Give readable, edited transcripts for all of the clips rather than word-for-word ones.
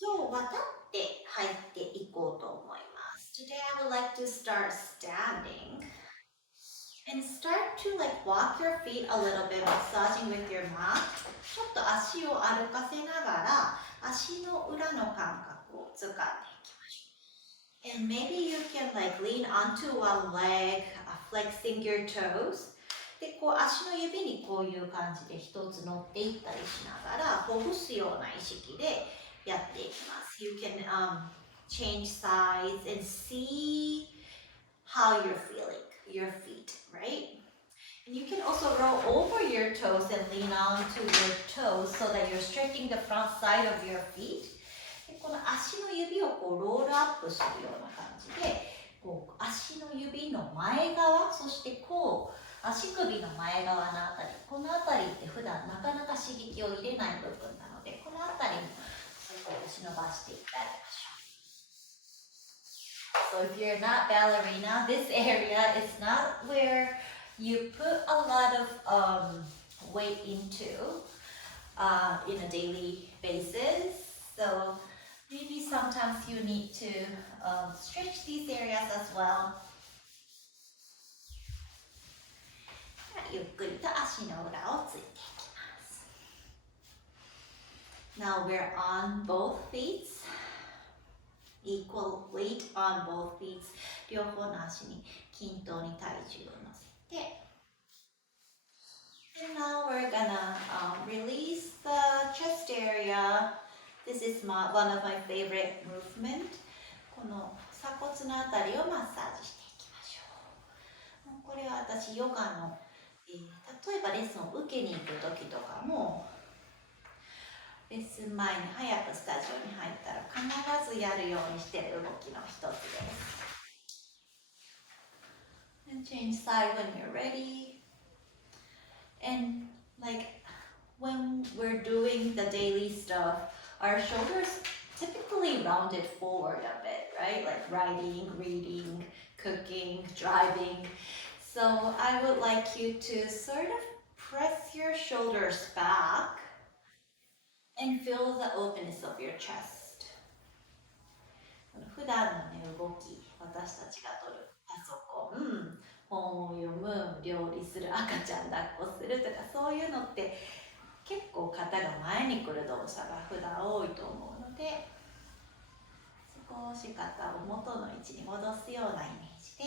今日は立って入っていこうと思います。Today I would like to start standing and start to walk your feet a little bit, massaging with your mat. ちょっと足を歩かせながら足の裏の感覚を掴んでいきましょう。And maybe you can lean onto one leg, flexing your toes. で、足の指にこういう感じで一つ乗っていったりしながらほぐすような意識でやっていきます。You can change sides and see how you're feeling your feet, right? And you can also roll over your toes and lean onto your toes so that you're stretching the front side of your feet. でこの足の指をロールアップするような感じで足の指の前側、そして足首の前側のあたり、このあたりって普段なかなか刺激を入れない部分なので、このあたりも押し伸ばしていってあげましょう。So if you're not ballerina, this area is not where you put a lot of weight into in a daily basis. So maybe sometimes you need to stretch these areas as well. ゆっくりと足の裏をついていきます。Now we're on both feet. Equal weight on both feet. 両方の足に均等に体重を乗せて。And now we're gonna release the chest area. This is one of my favorite movement. この鎖骨のあたりをマッサージしていきましょう。これは私ヨガの例えばレッスンを受けに行く時とかもレッスン前に早くスタジオに入ったら必ずやるようにしている動きの一つです。And change side when you're ready. And when we're doing the daily stuff, our shoulders typically rounded forward a bit, right? Like writing, reading, cooking, driving.So I would like you to sort of press your shoulders back and feel the openness of your chest. 普段のね、動き、私たちがとるパソコン、本を読む、料理する、赤ちゃん抱っこするとかそういうのって結構肩が前に来る動作が普段多いと思うので、少し肩を元の位置に戻すようなイメージで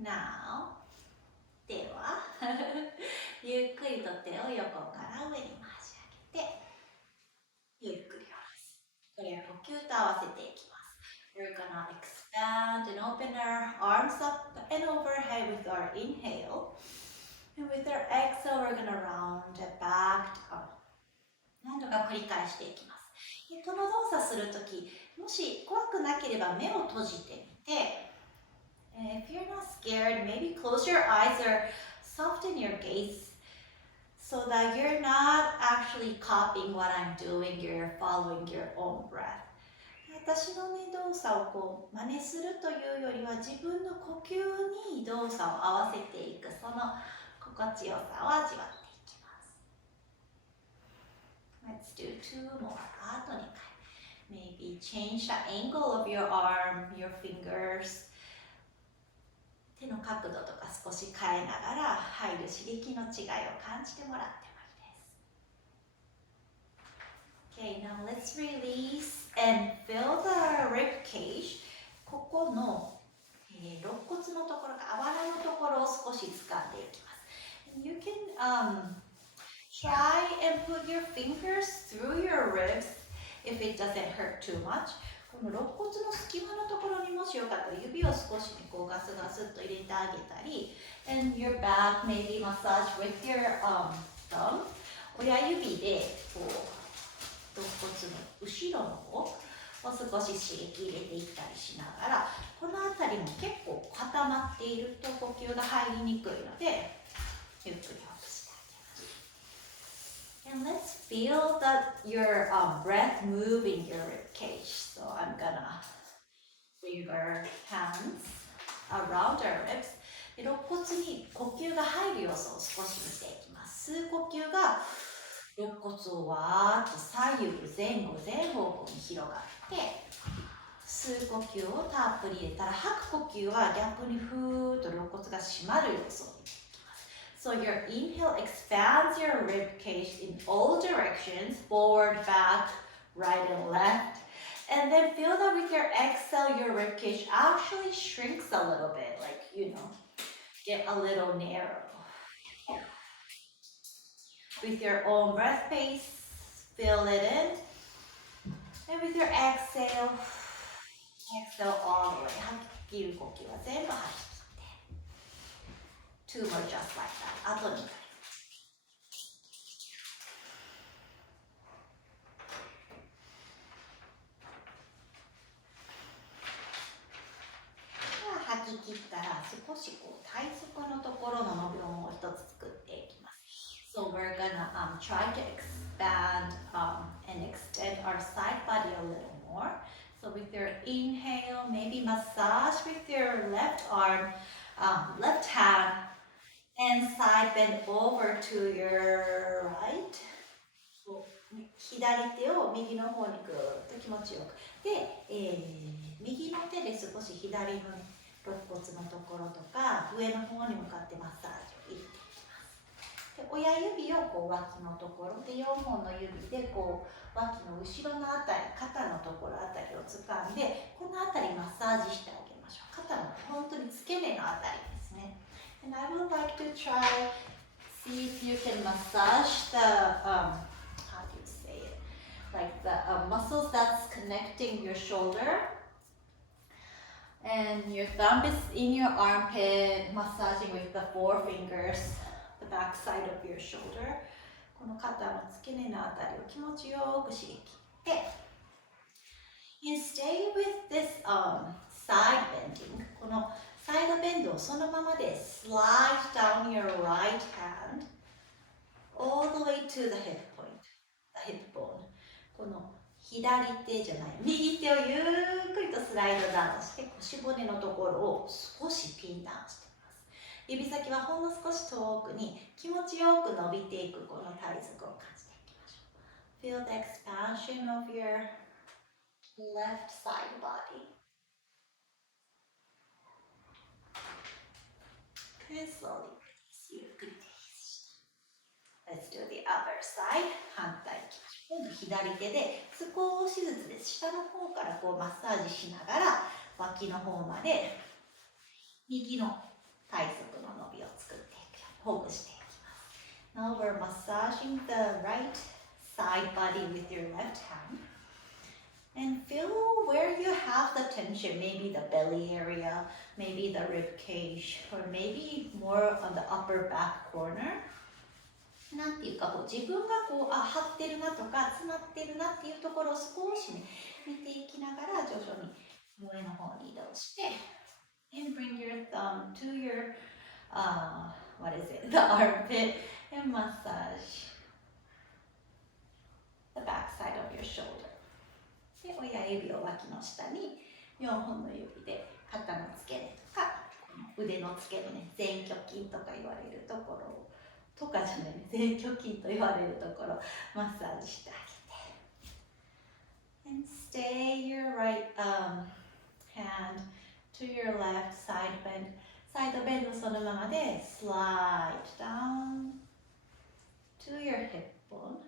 Now ではゆっくりと手を横から上に回し上げてゆっくり下ろす。これは呼吸と合わせていきます。We're gonna expand and open our arms up and overhead with our inhale. And with our exhale, we're gonna round it back up. 何度か繰り返していきます。でこの動作するとき、もし怖くなければ目を閉じてみてIf you're not scared, maybe close your eyes or soften your gaze so that you're not actually copying what I'm doing, you're following your own breath. 私のね、動作を真似するというよりは自分の呼吸に動作を合わせていく、その心地よさを味わっていきます。Let's do two more. あと2回。Maybe change the angle of your arm, your fingers.手の角度とか少し変えながら入る刺激の違いを感じてもらってもいいです。Okay, now let's release and feel the rib cage. ここの、肋骨のところ、あばらのところを少し掴んでいきます。You can try and put your fingers through your ribs if it doesn't hurt too much.この肋骨の隙間のところにもしよかったら指を少しガスガスっと入れてあげたり and your back maybe massage with your thumb 親指で肋骨の後ろの方を少し刺激入れていったりしながらこの辺りも結構固まっていると呼吸が入りにくいのでゆっくりほぐしてあげます。And let's feel that your breath move in your rib cage. So I'm gonna bring our hands around our ribs. で肋骨に呼吸が入る様子を少し見ていきます。吸う呼吸が肋骨をわーっと左右前後全方向に広がって、吸う呼吸をたっぷり入れたら吐く呼吸は逆にふーっと肋骨が締まる様子を見ていきます。So your inhale expands your rib cage in all directions, forward, back, right and left. And then feel that with your exhale, your rib cage actually shrinks a little bit, like, get a little narrow. With your own breath pace, fill it in. And with your exhale all the way. 吐き切る呼吸は全部吐き切って。Two more just like that. あと2回。吐き切ったら少し体側のところの伸びをもう一つ作っていきます。So we're gonna try to expand and extend our side body a little more. So with your inhale, maybe massage with your left arm, left hand, and side bend over to your right. 左手を右の方にぐーっと気持ちよく。で、右の手で少し左の肋骨のところとか上の方に向かってマッサージを入れていきます。で親指を脇のところで4本の指で脇の後ろのあたり、肩のところあたりを掴んで、このあたりマッサージしてあげましょう。肩の本当に付け根のあたりですね。And I would like to try, see if you can massage the, how do you say it? Like the muscles that's connecting your shoulder.And your thumb is in your armpit, massaging with the four fingers, the back side of your shoulder. この肩の付け根のあたりを気持ちよく刺激して、and stay with this side bending. このサイドベンドをそのままで slide down your right hand all the way to the hip point, the hip bone. この左手じゃない、右手をゆっくりとスライドダウンして腰骨のところを少しピンダウンしています。指先はほんの少し遠くに気持ちよく伸びていくこの体側を感じていきましょう。Feel the expansion of your left side body. And slowly release. ゆっくりrelease. Let's do the other side. 反対いきましょう。今度左手で少しずつです。下の方からマッサージしながら脇の方まで右の体側の伸びを作っていくようにほぐしていきます。Now we're massaging the right side body with your left hand. And feel where you have the tension, maybe the belly area, maybe the rib cage, or maybe more on the upper back corner.なんていうか自分が張ってるなとか詰まってるなっていうところを少しね見ていきながら徐々に上の方に移動して and bring your thumb to your what is it? The armpit and massage the back side of your shoulder で親指を脇の下に4本の指で肩の付け根とか腕の付け根ね前鋸筋とか言われるところをとかじゃない前鋸筋と言われるところマッサージしてあげて and stay your right hand to your left side bend サイドベンドそのままで slide down to your hip bone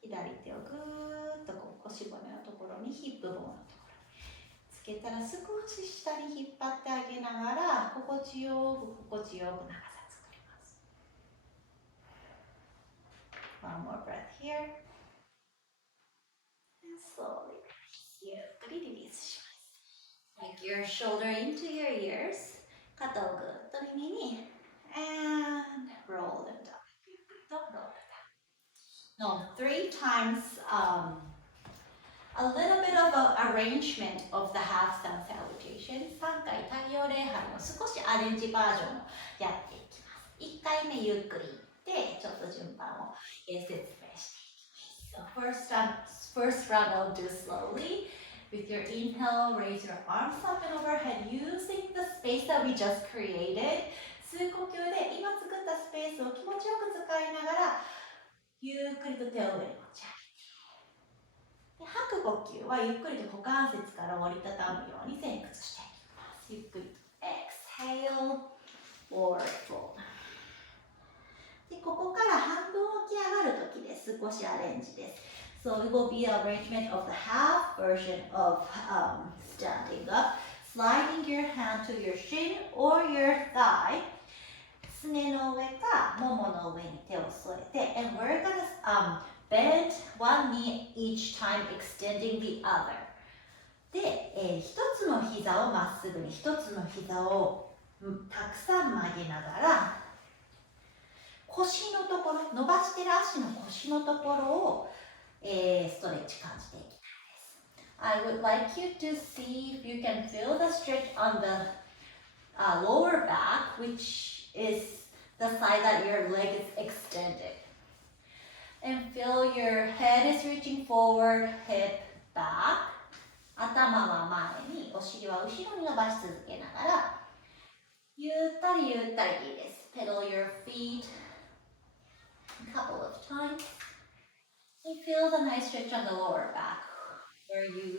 左手をぐーっと腰骨のところにヒップボーンのところにつけたら少し下に引っ張ってあげながら心地よく長さOne more breath here. And slowly release. ゆっくりリリースします。Take your shoulder into your ears. 肩をぐっと耳に。And roll them down. ゆっくりと roll them down. Now, 3 times a little bit of an arrangement of the half stand salutation. 3回太陽礼拝の少しアレンジバージョンをやっていきます。1回目ゆっくりでちょっと順番を説明していきます。So first round I'll do slowly. With your inhale, raise your arms up and overhead using the space space that we just created. 吸う呼吸で今作ったスペースを気持ちよく使いながらゆっくりと手を上に持ち上げて、で吐く呼吸はゆっくりと股関節から折りたたむように前屈していきます。ゆっくりと exhale forward fold。でここから半分起き上がるときです。少しアレンジです。So it will be an arrangement of the half version of standing up, sliding your hand to your shin or your thigh. すねの上かももの上に手を添えて and we're gonna bend one knee each time extending the other. で、一つの膝をまっすぐに、一つの膝をたくさん曲げながら腰のところ、伸ばしてる足の腰のところを、ストレッチ感じていきたいです。I would like you to see if you can feel the stretch on the lower back, which is the side that your leg is extended. And feel your head is reaching forward, hip back. 頭は前に、お尻は後ろに伸ばし続けながら、ゆったりゆったりでいいです。Pedal your feet a couple of times. You feel the nice stretch on the lower back, where you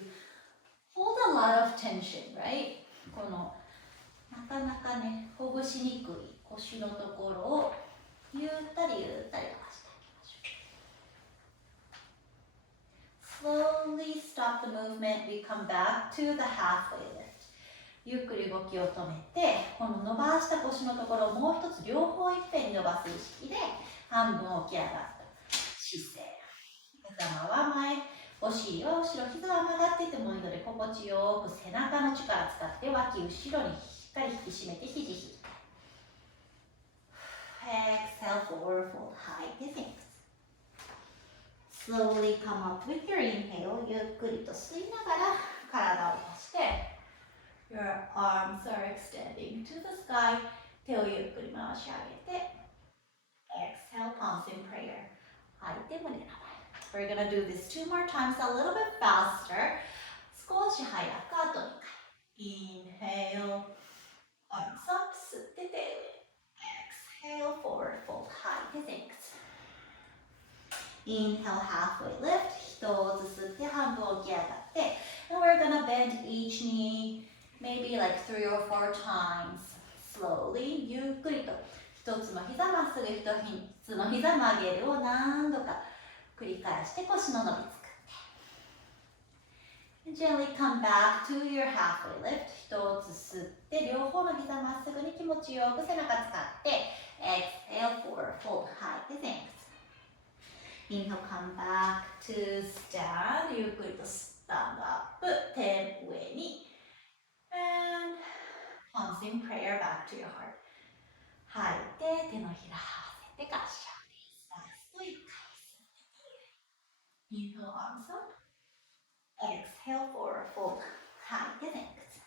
hold a lot of tension, right? このなかなかね、ほぐしにくい腰のところをゆったりゆったり伸ばしていきましょう。Slowly stop the movement. We come back to the halfway lift. ゆっくり動きを止めて、この伸ばした腰のところをもう一つ両方いっぺんに伸ばす意識で半分起き上がった姿勢。頭は前、お尻は後ろ、膝は曲がっていてもいいので心地よく背中の力を使って脇後ろにしっかり引き締めて肘引いて Exhale forward fold high で前屈 Slowly come up with your inhale ゆっくりと吸いながら体を起こして Your arms are extending to the sky 手をゆっくり回し上げて Exhale palms in prayer 吐いて胸の前We're gonna do this 2 more times, a little bit faster. 少し早くあと2回。Inhale, arms up, 吸って手上。Exhale, forward fold, 吐いて前屈。Inhale, halfway lift. 一つ吸って半分起き上がって。And we're gonna bend each knee, maybe like 3 or 4 times. Slowly, ゆっくりと。一つの膝まっすぐ、一つの膝曲げるを何度か。繰り返して腰の伸び作って Gently come back to your halfway lift 一つ吸って両方の膝まっすぐに気持ちよく背中使って Exhale forward fold 吐いて前屈 Inhale come back to stand ゆっくりと stand up 手上に And palms in prayer back to your heart 吐いて手のひら合わせて合掌ですラスト1回Inhale, arms up. Exhale, forward fold. 吐いて前屈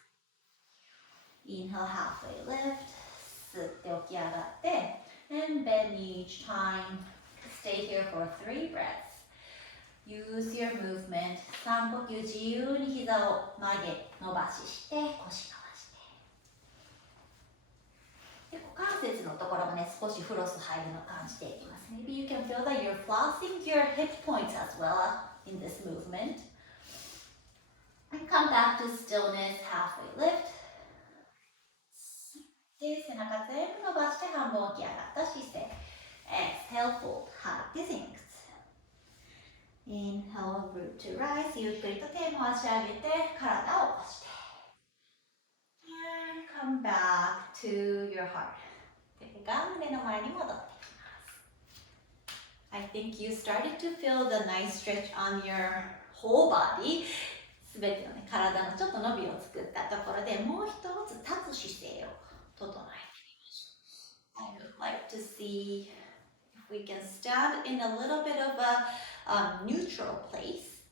Inhale, halfway lift. 吸って起き上がって And bend each time. Stay here for 3 breaths. Use your movement. 3呼吸自由に膝を曲げ、伸ばしして腰伸ばしてで股関節のところもね、少しフロス入るの感じていきます。Maybe you can feel that you're flossing your hip points as well in this movement. And come back to stillness, halfway lift. で、背中全部伸ばして半分起き上がった姿勢。Exhale, fold. 吐いて前屈。Inhale, root to rise. ゆっくりと手も足上げて体を起こして。And come back to your heart. 手が胸の前に戻ってきます。I think you started to feel the nice stretch on your whole body. すべての、ね、体のちょっと伸びを作ったところでもう一つ立つ姿勢を整えてみましょう。I would like to see if we can stand in a little bit of a neutral place.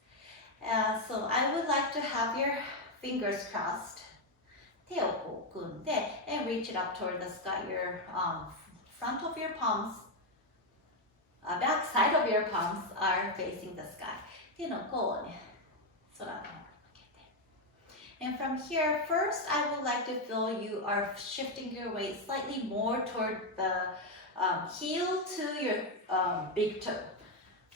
So I would like to have your fingers crossed. 手をこう組んで and reach it up toward the sky. Your front of your palms, back side of your palms are facing the sky. 手の甲をね、空の方に向けて。And from here, first I would like to feel you are shifting your weight slightly more toward the heel to your big toe.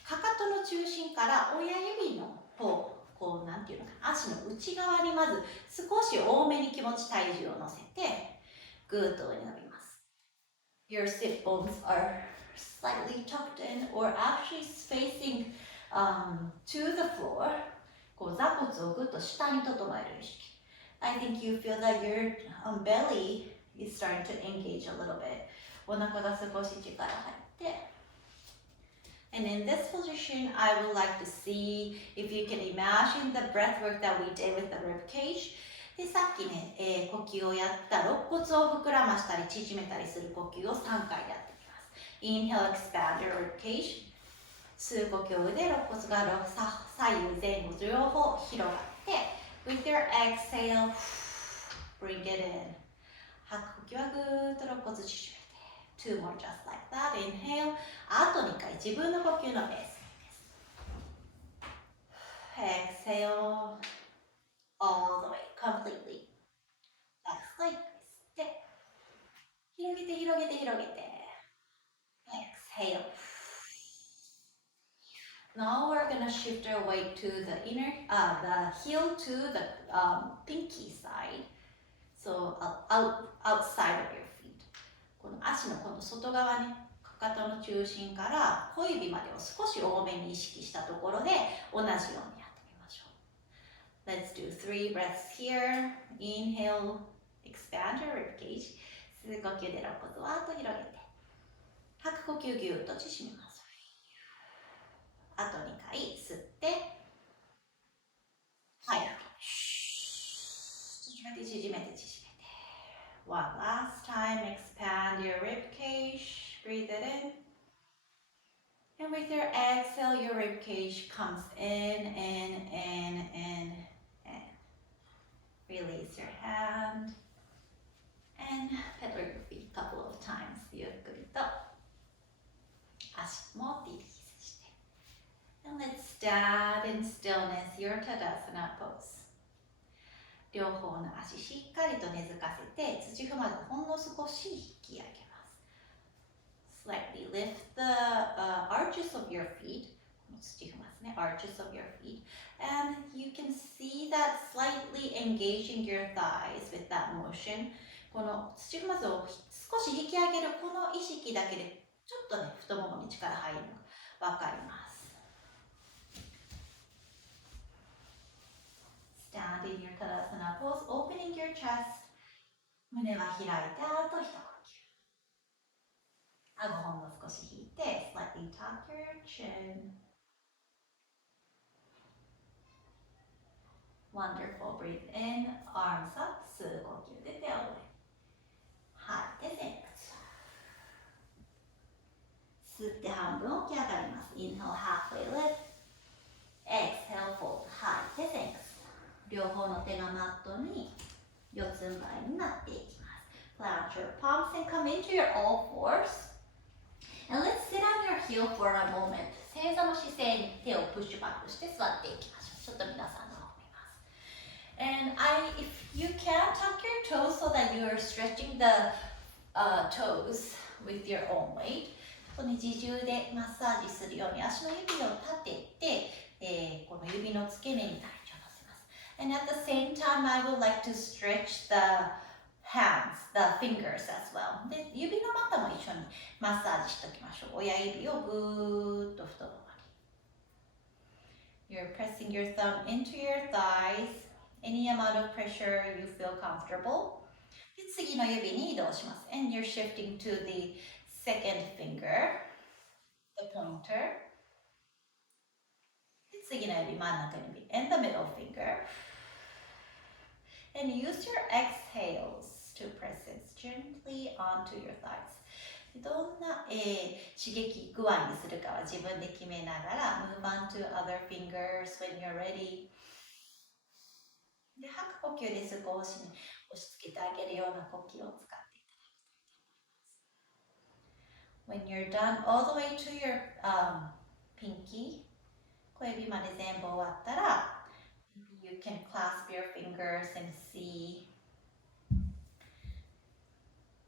かかとの中心から親指の方、こうなんていうのかな、足の内側にまず少し多めに気持ち体重を乗せて、ぐーっと上に伸びます。Your sit bones are slightly tucked in or actually facing to the floor. こう座骨をぐっと下に整える意識。I think you feel that your belly is starting to engage a little bit. お腹が少し力入って。And in this position, I would like to see if you can imagine the breath work that we did with the rib cage. で、さっきね、呼吸をやった肋骨を膨らましたり縮めたりする呼吸を3回やっていきます。Inhale, expand your rib cage. 吸う呼吸で肋骨が左右前後両方広がって、with your exhale, bring it in. 吐く呼吸はぐーっと肋骨縮めて。Two more just like that. Inhale. あと2回自分の呼吸のペースです。Exhale. All the way, completely. That's like this. で、広げて広げて広げて。Exhale. Now we're gonna shift our weight to the the heel to the pinky side. So outside of your feet. この足の今度外側ね、かかとの中心から小指までを少し多めに意識したところで同じようにやってみましょう。Let's do 3 breaths here. Inhale, expand your rib cage. 吸う呼吸で肋骨をわーっと広げて。吐く呼吸ぎゅっと縮めます。あと2回吸って、はい。縮めて縮めて縮めて。One last time, expand your rib cage. Breathe it in. And with your exhale, your rib cage comes in. Release your hand. And pedal your feet a couple of times. ゆっくりと足もリリース。And let's stand in stillness, your Tadasana pose. 両方の足しっかりと根付かせて、土踏まずほんの少し引き上げます。Slightly lift the arches of your feet. 土踏まずね、arches of your feet. And you can see that slightly engaging your thighs with that motion. この土踏まずを少し引き上げるこの意識だけで、ちょっとね、太ももに力入るのがわかります。Stand in your Tadasana pose, opening your chest. 胸は開いて、あと一呼吸。顎ほんの少し引いて、slightly tuck your chin. Wonderful. Breathe in, arms up. 吸う呼吸で手を上。吐いて前屈。吸って半分起き上がります。Inhale, halfway lift. Exhale, fold. 吐いて前屈。両方の手がマットに四つん這いになっていきます。Plant your palms and come into your all fours. And let's sit on your heel for a moment. 正座の姿勢に手をプッシュバックして座っていきましょう。ちょっと皆さんの方を見ます。And if you can tuck your toes so that you are stretching the toes with your own weight. この自重でマッサージするように足の指を立てて、この指の付け根に体重を乗せます。And at the same time, I would like to stretch the hands, the fingers as well. で、指の股も一緒にマッサージしておきましょう。親指をぐーっと太ももに。You're pressing your thumb into your thighs. Any amount of pressure you feel comfortable. で、次の指に移動します。And you're shifting to the second finger, the pointer. で、次の指、真ん中の指 and the middle finger. And use your exhales to press it gently onto your thighs. どんな、刺激具合にするかは自分で決めながら move on to other fingers when you're ready. で、吐く呼吸で少し、ね、押し付けてあげるような呼吸を使っていただきたいと思います。When you're done all the way to your pinky, 小指まで全部終わったら you you can clasp your fingers and see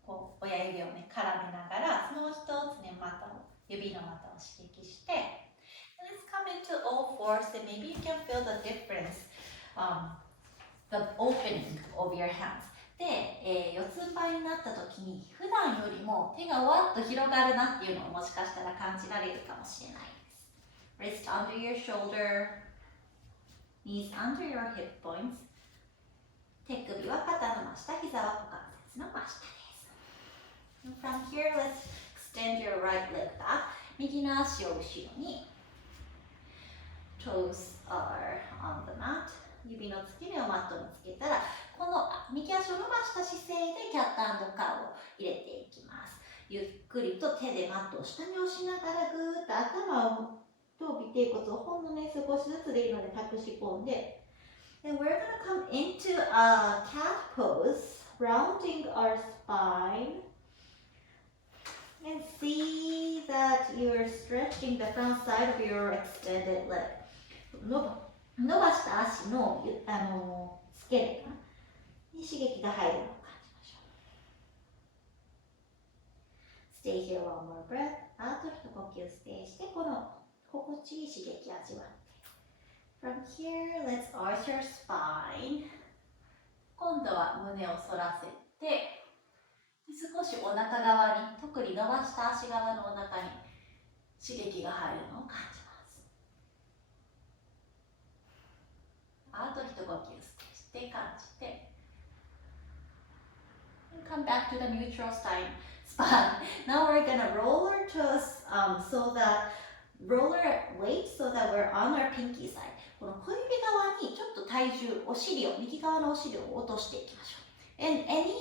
こう親指をね絡めながらその一つね指の股を刺激して Let's come into all fours and maybe you can feel the difference、the opening of your hands で、四つん這いになった時に普段よりも手がわっと広がるなっていうのをもしかしたら感じられるかもしれないです。Wrist under your shoulder, knees under your hip points 手首は肩の真下、膝は股関節の真下です。And from here, let's extend your right leg back 右の足を後ろに Toes are on the mat 指の付け根をマットにつけたらこの右足を伸ばした姿勢でキャット&カウを入れていきます。ゆっくりと手でマットを下に押しながらぐーっと頭と尾てい骨をほんのね少しずつでいいので隠し込んで And we're gonna come into a cat pose, rounding our spine and see that you're stretching the front side of your extended leg. 伸ばした足の付け根かなに刺激が入るのを感じましょう。Stay here one more breath. あと一呼吸ステイしてこの心地いい刺激味わって。From here, let's arch your spine. 今度は胸を反らせて、少しお腹側に、特に伸ばした足側のお腹に刺激が入るのを感じます。あと一呼吸ステイして感じて。Come back to the neutral spine. Now we're gonna roll our toes so that roll our weight so that we're on our pinky side. この小指側にちょっと体重、お尻を、右側のお尻を落としていきましょう。And any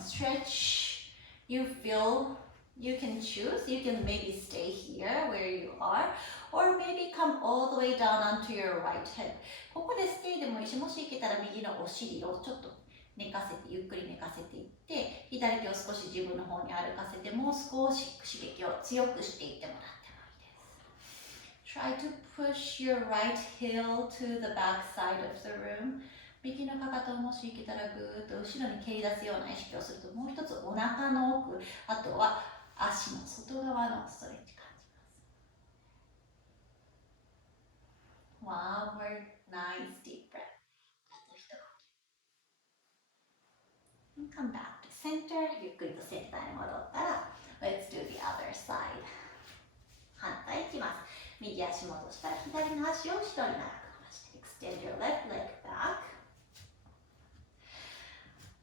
stretch you feel you can choose. You can maybe stay here where you are, or maybe come all the way down onto your right hip. ここでステイでもいいし、もしいけたら右のお尻をちょっと寝かせて、ゆっくり寝かせていって、左手を少し自分の方に歩かせて、もう少し刺激を強くしていってもらってもいいです。Try to push your right heel to the back side of the room. 右のかかとをもしいけたらぐーっと後ろに蹴り出すような意識をすると、もう一つお腹の奥、あとは足の外側のストレッチ感じます。One more nice deep breath. And come back to center. ゆっくりとセンターに戻ったら Let's do the other side. 反対いきます。右足戻したら左の足を後ろに長く伸ばして Extend your left leg back.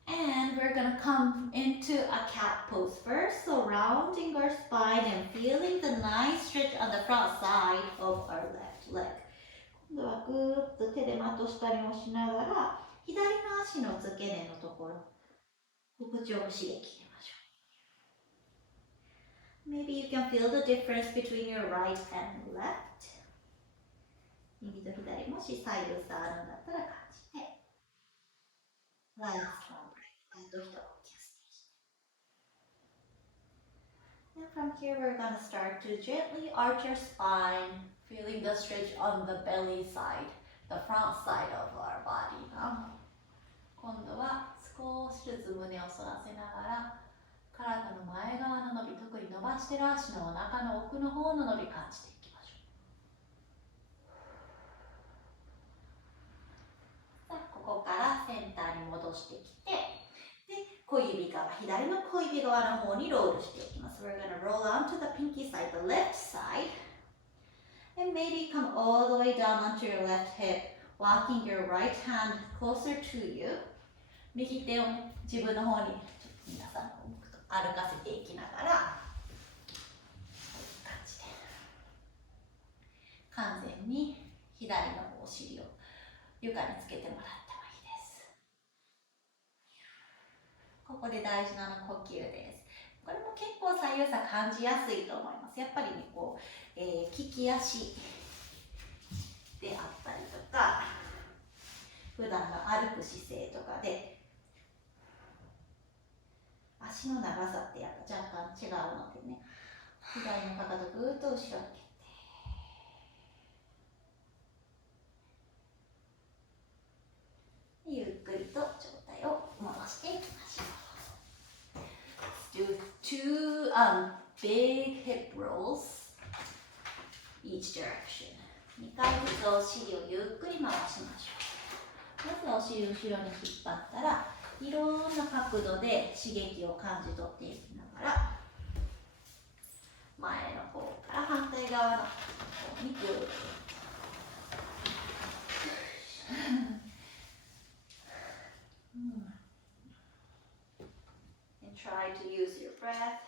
And we're gonna come into a cat pose first. So rounding our spine and feeling the nice stretch on the front side of our left leg. 今度はぐーっと手で的下に押しながら左の足の付け根のところ心地よく刺激入れましょう。Maybe you can feel the difference between your right and left. 右と左もし左右差あるんだったら感じて。Last one breath. あと一呼吸して。And from here we're gonna start to gently arch your spine, feeling the stretch on the belly side, the front side of our body. 今度は少しずつ胸を反らせながら体の前側の伸び、特に伸ばしている足のお腹の奥の方の伸び感じていきましょう。ここからセンターに戻してきて、で小指側、左の小指側の方にロールしていきます。We're gonna roll onto the pinky side, the left side, and maybe come all the way down onto your left hip, walking your right hand closer to you.右手を、ね、自分の方にちょっと皆さん歩かせていきながらこういう感じで完全に左のお尻を床につけてもらってもいいです。ここで大事なの呼吸です。これも結構左右差感じやすいと思います。やっぱりねこう、利き足であったりとか普段の歩く姿勢とかで足の長さってやっぱ若干違うのでね、左のかかとぐーっと後ろに蹴って、big hip rolls each direction. 2回ずつお尻をゆっくり回しましょう。まずはお尻を後ろに引っ張ったら、いろんな角度で刺激を感じ取っていきながら、前の方から反対側の方にぐーっと。And try to use your breath.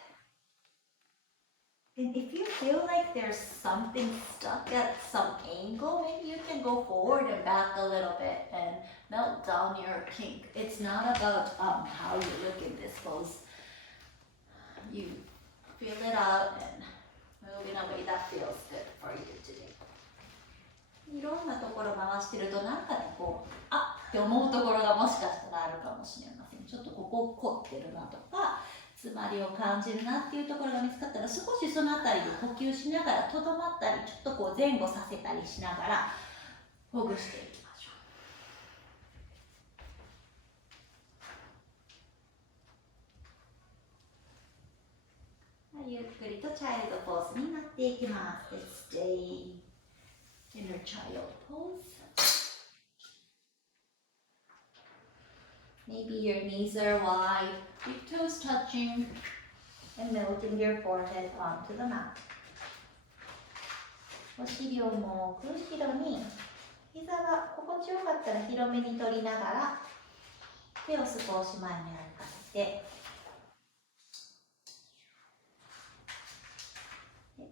And if you feel like there's something stuck at some angle, maybe you can go forward and back a little bit and melt down your kink. It's not about how you look in this pose. You feel it out and move in a way that feels good for you today. いろんなところ回してるとなんかねこうあって思うところがもしかしたらあるかもしれません。ちょっとここ凝ってるなとか詰まりを感じるなっていうところが見つかったら少しそのあたりで呼吸しながらとどまったりちょっとこう前後させたりしながらほぐしていきましょう。ゆっくりとチャイルドポーズになっていきます。Let's stay in your child pose. Maybe your knees are wide, big toes touching, and melting your forehead onto the mat. お尻をもう後ろに、膝が心地よかったら広めに取りながら、手を少し前に歩かせて、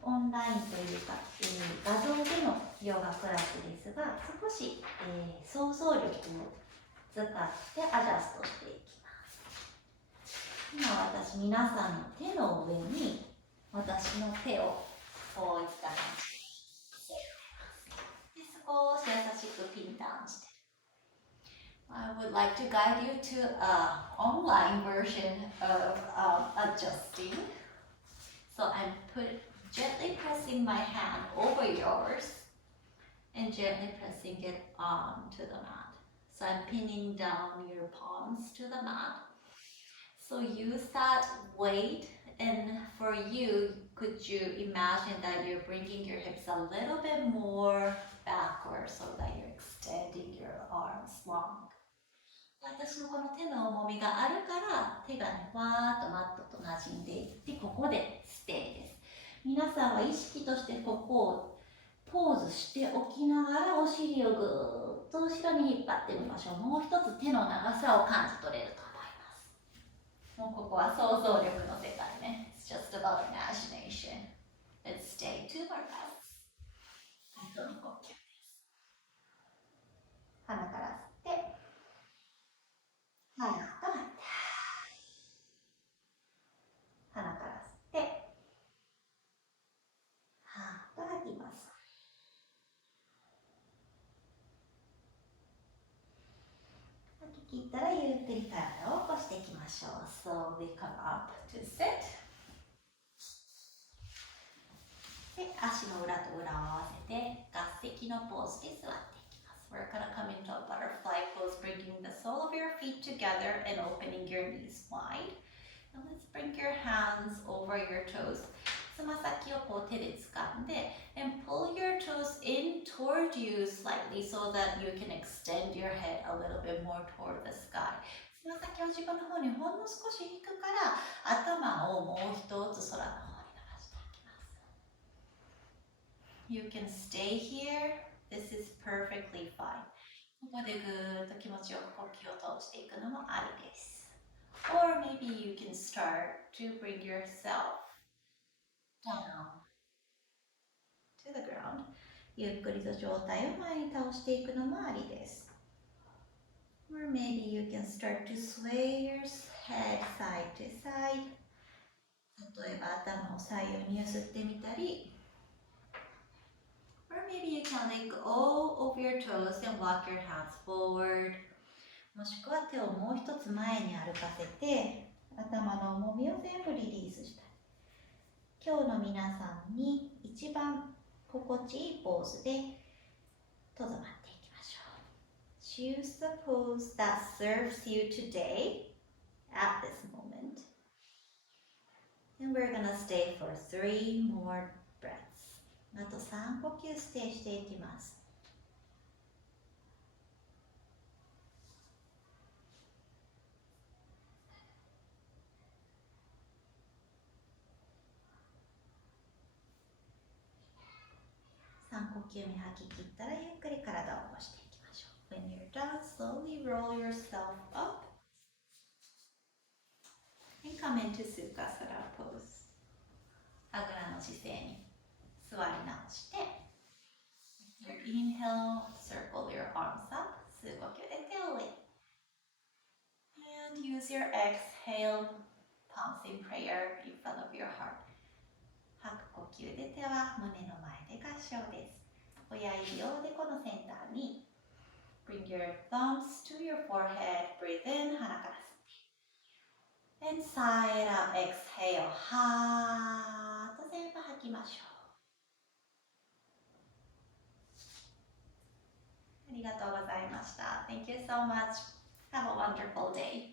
オンラインというか、画像でのヨガクラスですが、少し、想像力を使ってアジャストしていきます。今私皆さんの手の上に私の手をこういった感じで少し優しくピンダウンしてる。I would like to guide you to an online version of adjusting. So I'm gently pressing my hand over yours and gently pressing it onto the mat.So I'm pinning down your palms to the mat. So use that weight, and for you, could you imagine that you're bringing your hips a little bit more backward so that you're extending your arms long. 私のこの手の重みがあるから手がね、わーっとマットと馴染んでいってここでステイです。皆さんは意識としてここをポーズしておきながらお尻をぐーっと後ろに引っ張ってみましょう。もう一つ手の長さを感じ取れると思います。もうここは想像力の世界ね。It's just about imagination. Let's stay 2 more breaths. あとの呼吸です。鼻から吸って、吐いて、鼻から吸って、吐きます。吐き切ったらゆっくり体を起こしていきましょう。So we come up to sit. で、足の裏と裏を合わせて合席のポーズで座っていきます。We're gonna come into a butterfly pose, bringing the sole of your feet together and opening your knees wide. And let's bring your hands over your toes. つま先をこう手で掴んで and pull your toes in toward you slightly so that you can extend your head a little bit more toward the sky. つま先を自分の方にほんの少し引くから頭をもう一つ空の方に伸ばしていきます。You can stay here. This is perfectly fine. ここでぐーっと気持ちよく呼吸を通していくのもありです。Or maybe you can start to bring yourself down to the ground. ゆっくりと上体を前に倒していくのもありです。Or maybe you can start to sway your head side to side. 例えば頭を左右に揺すってみたり。Or maybe you can let go of your toes and walk your hands forward. もしくは手をもう一つ前に歩かせて頭の重みを全部リリースしたい。今日の皆さんに一番心地いいポーズでとどまっていきましょう。Choose the pose that serves you today at this moment. And we're gonna stay for 3 more breaths. あと3呼吸ステイしていきます。3呼吸目吐き切ったらゆっくり体を起こしていきましょう。When you're done, slowly roll yourself up and come into Sukhasana pose. あぐらの姿勢に座り直して、your inhale, circle your arms up. 吸う呼吸で手を上に。And use your exhale, palms in prayer in front of your heart. 吐く呼吸で手は胸の前で合掌です。親指をおでこのセンターに。Bring your thumbs to your forehead. Breathe in. 鼻から吸って。And sigh it out. Exhale. はーっと全部吐きましょう。ありがとうございました。Thank you so much. Have a wonderful day.